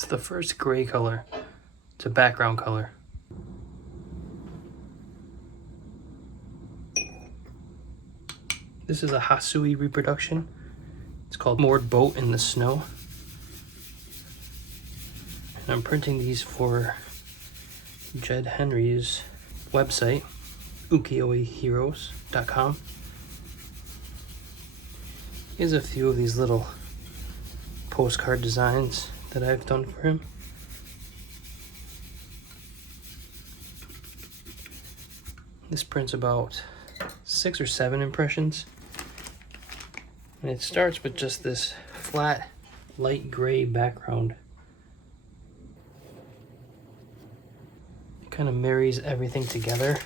It's the first gray color. It's a background color. This is a Hasui reproduction. It's called Moored Boat in the Snow. And I'm printing these for Jed Henry's website, ukiyo-heroes.com. Here's a few of these little postcard designs that I've done for him. This print's about 6 or 7 impressions. And it starts with just this flat, light gray background. It kind of marries everything together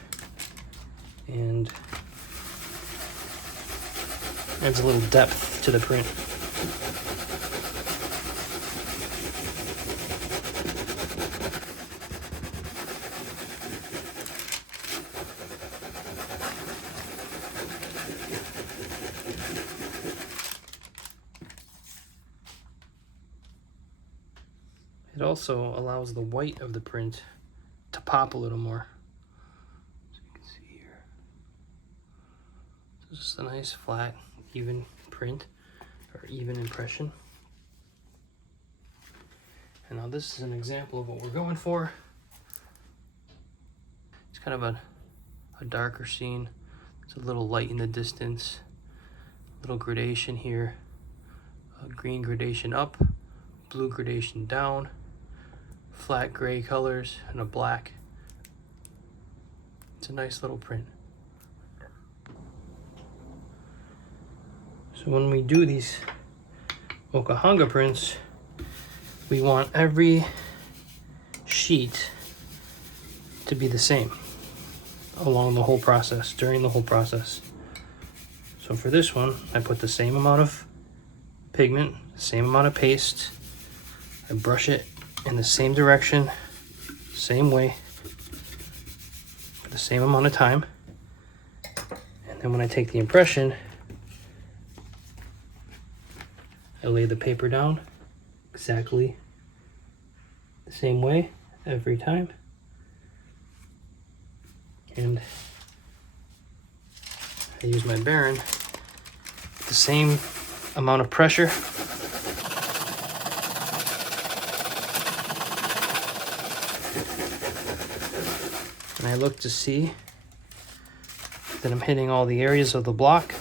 and adds a little depth to the print. It also allows the white of the print to pop a little more. As you can see here. So it's just a nice flat, even print, or even impression. And now this is an example of what we're going for. It's kind of a darker scene. It's a little light in the distance. Little gradation here. A green gradation up, blue gradation down. Flat gray colors and a black. It's a nice little print. So when we do these mokuhanga prints, we want every sheet to be the same along the whole process, during the whole process. So for this one, I put the same amount of pigment, same amount of paste. I brush it in the same direction, same way, for the same amount of time. And then when I take the impression, I lay the paper down exactly the same way every time. And I use my Baron, the same amount of pressure. And I look to see that I'm hitting all the areas of the block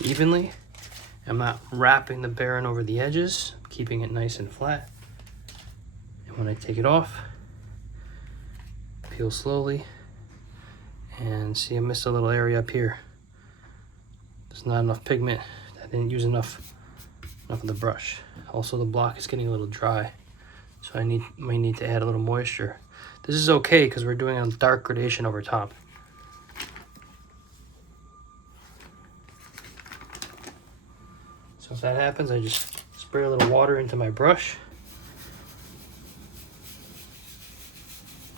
evenly. I'm not wrapping the Baron over the edges, keeping it nice and flat. And when I take it off, peel slowly, and see I missed a little area up here. There's not enough pigment. I didn't use enough of the brush. Also, the block is getting a little dry. So I might need to add a little moisture. This is okay because we're doing a dark gradation over top. So if that happens, I just spray a little water into my brush.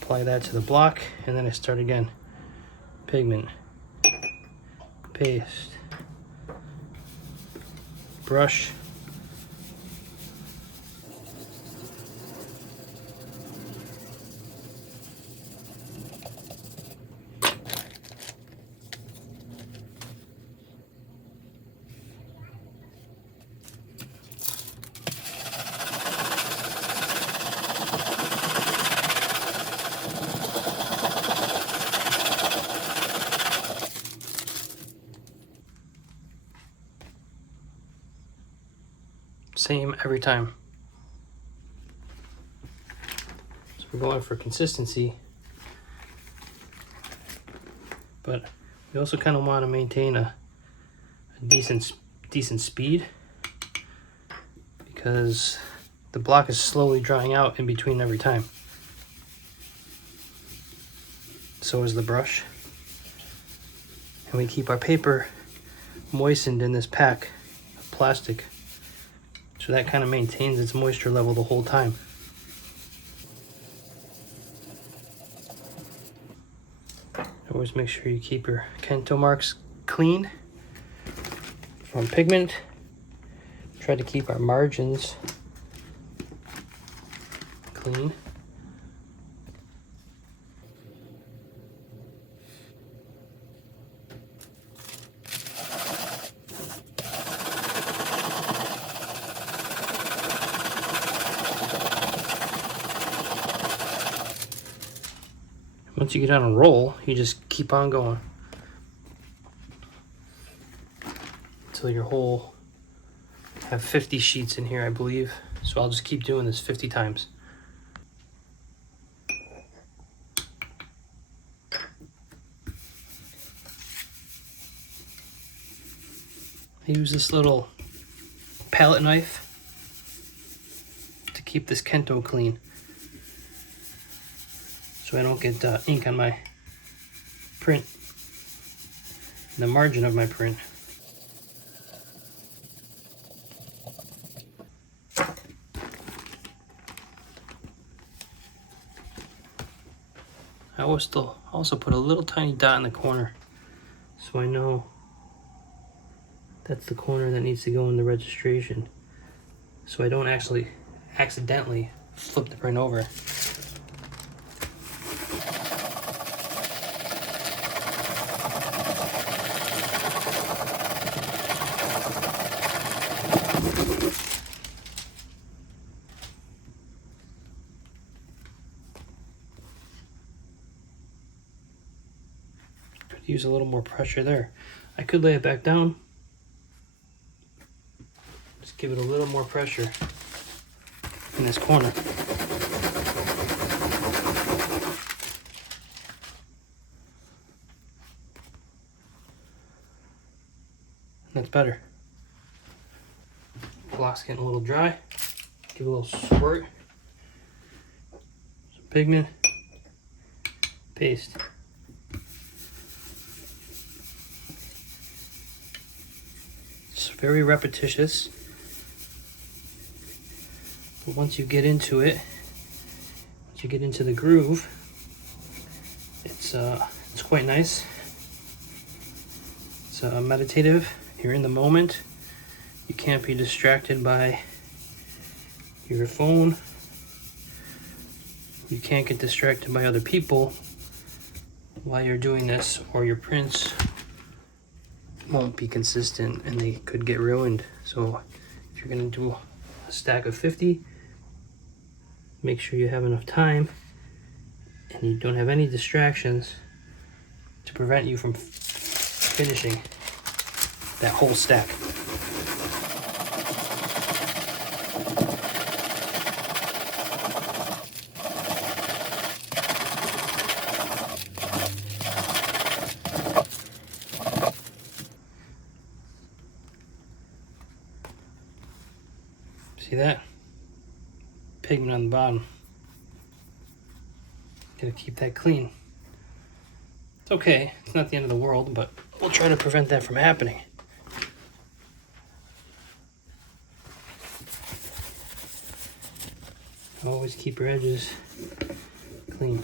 Apply that to the block, and then I start again. Pigment, paste, brush. Same every time. So we're going for consistency, but we also kind of want to maintain a decent speed, because the block is slowly drying out in between every time. So is the brush. And we keep our paper moistened in this pack of plastic. So that kind of maintains its moisture level the whole time. Always make sure you keep your Kento marks clean from pigment. Try to keep our margins clean. Once you get on a roll, you just keep on going until your whole have 50 sheets in here, I believe. So I'll just keep doing this 50 times. I use this little palette knife to keep this Kento clean, so I don't get ink on my print, the margin of my print. I also put a little tiny dot in the corner, so I know that's the corner that needs to go in the registration, so I don't actually accidentally flip the print over. Could use a little more pressure there. I could lay it back down. Just give it a little more pressure in this corner. That's better. Block's getting a little dry. Give it a little squirt. Some pigment. Paste. It's very repetitious. But once you get into it, once you get into the groove, it's quite nice. It's meditative. You're in the moment. You can't be distracted by your phone. You can't get distracted by other people while you're doing this, or your prints won't be consistent and they could get ruined. So if you're going to do a stack of 50, make sure you have enough time and you don't have any distractions to prevent you from finishing that whole stack. See that? Pigment on the bottom. Gotta keep that clean. It's okay, it's not the end of the world, but we'll try to prevent that from happening. Always keep your edges clean.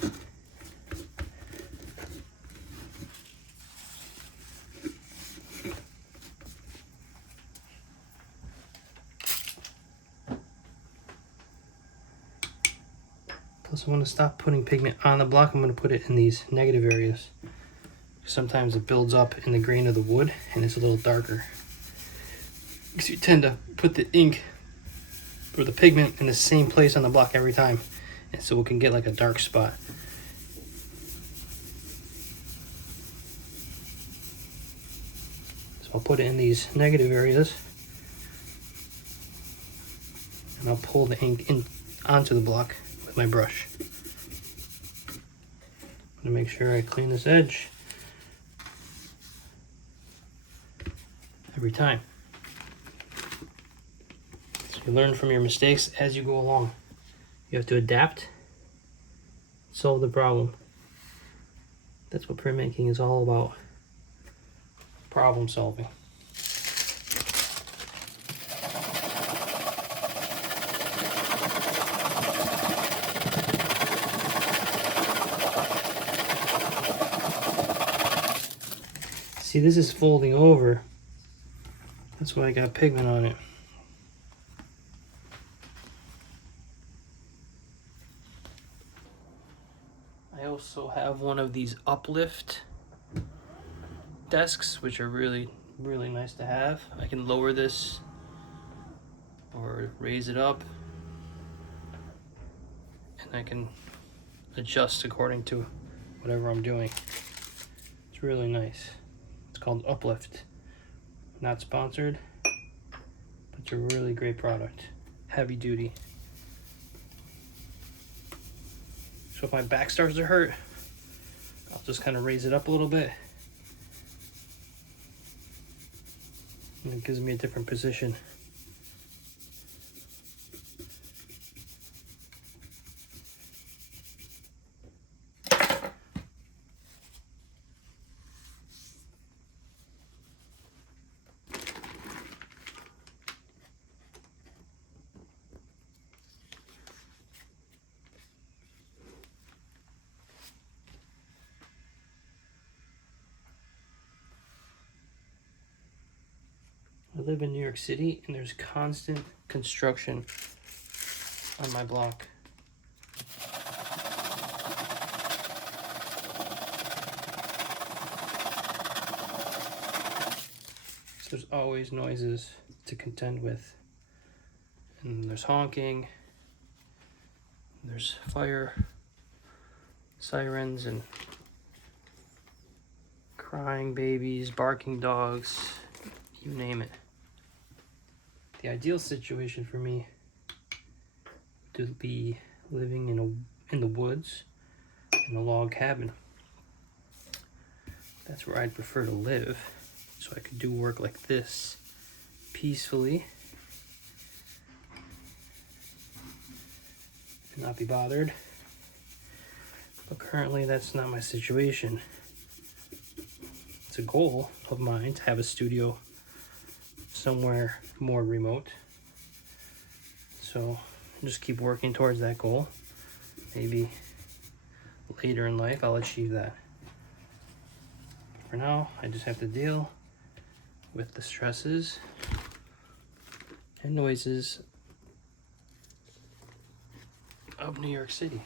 Plus, I want to stop putting pigment on the block. I'm going to put it in these negative areas. Sometimes it builds up in the grain of the wood and it's a little darker, because you tend to put the ink or the pigment in the same place on the block every time, and so it can get like a dark spot. So I'll put it in these negative areas and I'll pull the ink in onto the block with my brush. I'm gonna make sure I clean this edge every time. So you learn from your mistakes as you go along. You have to adapt, solve the problem. That's what printmaking is all about. Problem solving. See, this is folding over. That's why I got pigment on it. also have one of these Uplift desks, which are really nice to have. I can lower this or raise it up, and I can adjust according to whatever I'm doing. It's really nice. It's called Uplift. Not sponsored, but it's a really great product. Heavy duty. So if my back starts to hurt, I'll just kind of raise it up a little bit. And it gives me a different position. I live in New York City, and there's constant construction on my block. So there's always noises to contend with. And there's honking, there's fire sirens, and crying babies, barking dogs, you name it. The ideal situation for me would be living in the woods in a log cabin. That's where I'd prefer to live, so I could do work like this peacefully and not be bothered. But currently that's not my situation. It's a goal of mine to have a studio somewhere more remote. So just keep working towards that goal. Maybe later in life I'll achieve that. For now, I just have to deal with the stresses and noises of New York City.